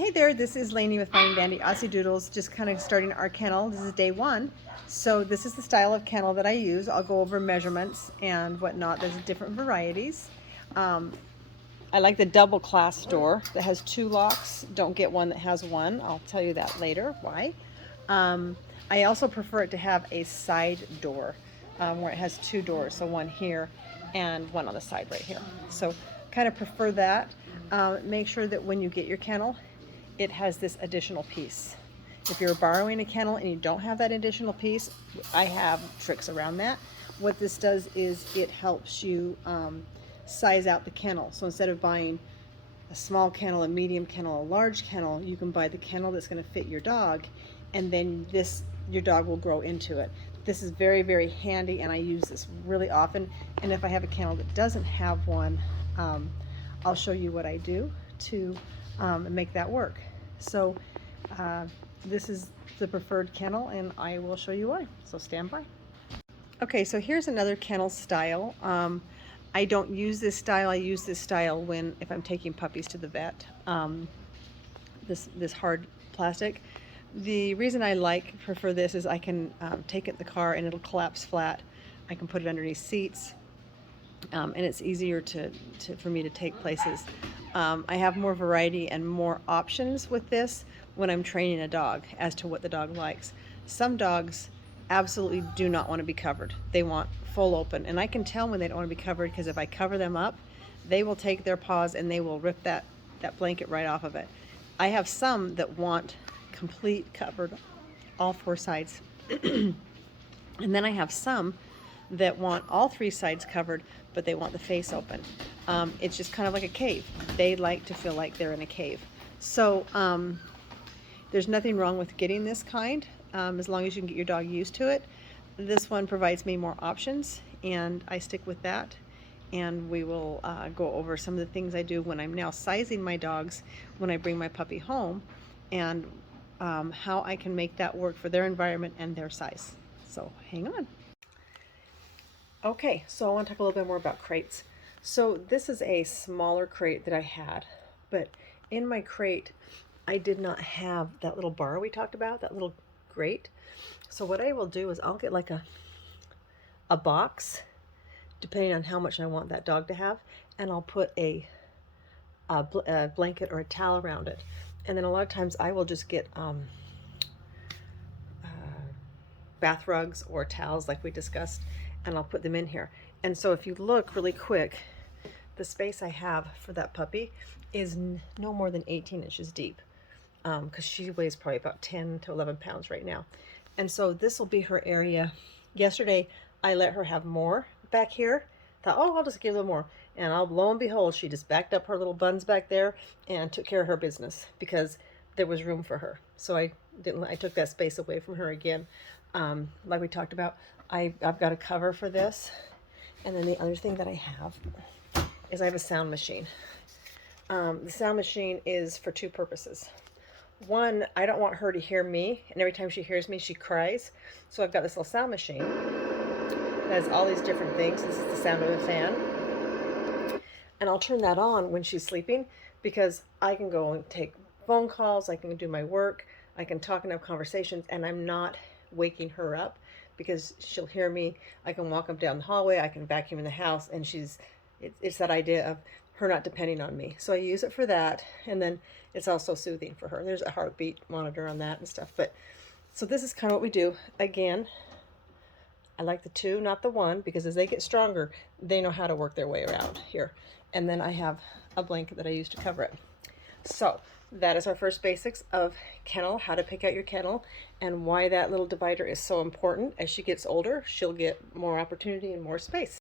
Hey there, this is Lainey with Fine Dandy Aussie Doodles, just kind of starting our kennel. This is day one. So this is the style of kennel that I use. I'll go over measurements and whatnot. There's different varieties. I like the double class door that has two locks. Don't get one that has one. I'll tell you that later, why. I also prefer it to have a side door where it has two doors. So one here and one on the side right here. So kind of prefer that. Make sure that when you get your kennel, it has this additional piece. If you're borrowing a kennel and you don't have that additional piece, I have tricks around that. What this does is it helps you size out the kennel. So instead of buying a small kennel, a medium kennel, a large kennel, you can buy the kennel that's going to fit your dog, and then your dog will grow into it. This is very, very handy, and I use this really often. And if I have a kennel that doesn't have one, I'll show you what I do to make that work. So this is the preferred kennel, and I will show you why. So stand by. Okay, so here's another kennel style. I don't use this style. I use this style if I'm taking puppies to the vet. This hard plastic. The reason I prefer this is I can take it in the car and it'll collapse flat. I can put it underneath seats. And it's easier for me to take places. I have more variety and more options with this when I'm training a dog as to what the dog likes. Some dogs absolutely do not want to be covered. They want full open, and I can tell when they don't want to be covered, because if I cover them up, they will take their paws and they will rip that blanket right off of it. I have some that want complete covered, all four sides. And then I have some that want all three sides covered, but they want the face open. It's just kind of like a cave. They like to feel like they're in a cave. So there's nothing wrong with getting this kind, as long as you can get your dog used to it. This one provides me more options, and I stick with that. And we will go over some of the things I do when I'm now sizing my dogs when I bring my puppy home, and how I can make that work for their environment and their size. So hang on. Okay, so I want to talk a little bit more about crates. So this is a smaller crate that I had, but in my crate, I did not have that little bar we talked about, that little grate. So what I will do is I'll get like a box, depending on how much I want that dog to have, and I'll put a blanket or a towel around it. And then a lot of times I will just get bath rugs or towels like we discussed, and I'll put them in here. And so if you look really quick, the space I have for that puppy is no more than 18 inches deep, because she weighs probably about 10 to 11 pounds right now. And so this will be her area. Yesterday I let her have more back here. Thought, oh, I'll just give them more. And lo and behold, she just backed up her little buns back there and took care of her business, because there was room for her. So I took that space away from her again. Like we talked about, I've got a cover for this. And then the other thing that I have is I have a sound machine. The sound machine is for two purposes. One, I don't want her to hear me, and every time she hears me, she cries. So I've got this little sound machine that has all these different things. This is the sound of a fan. And I'll turn that on when she's sleeping, because I can go and take phone calls, I can do my work, I can talk and have conversations, and I'm not waking her up, because she'll hear me. I can walk up down the hallway, I can vacuum in the house, and it's that idea of her not depending on me. So I use it for that, and then it's also soothing for her. There's a heartbeat monitor on that and stuff. But so this is kind of what we do. Again, I like the two, not the one, because as they get stronger, they know how to work their way around here. And then I have a blanket that I use to cover it. So that is our first basics of kennel, how to pick out your kennel, and why that little divider is so important. As she gets older, she'll get more opportunity and more space.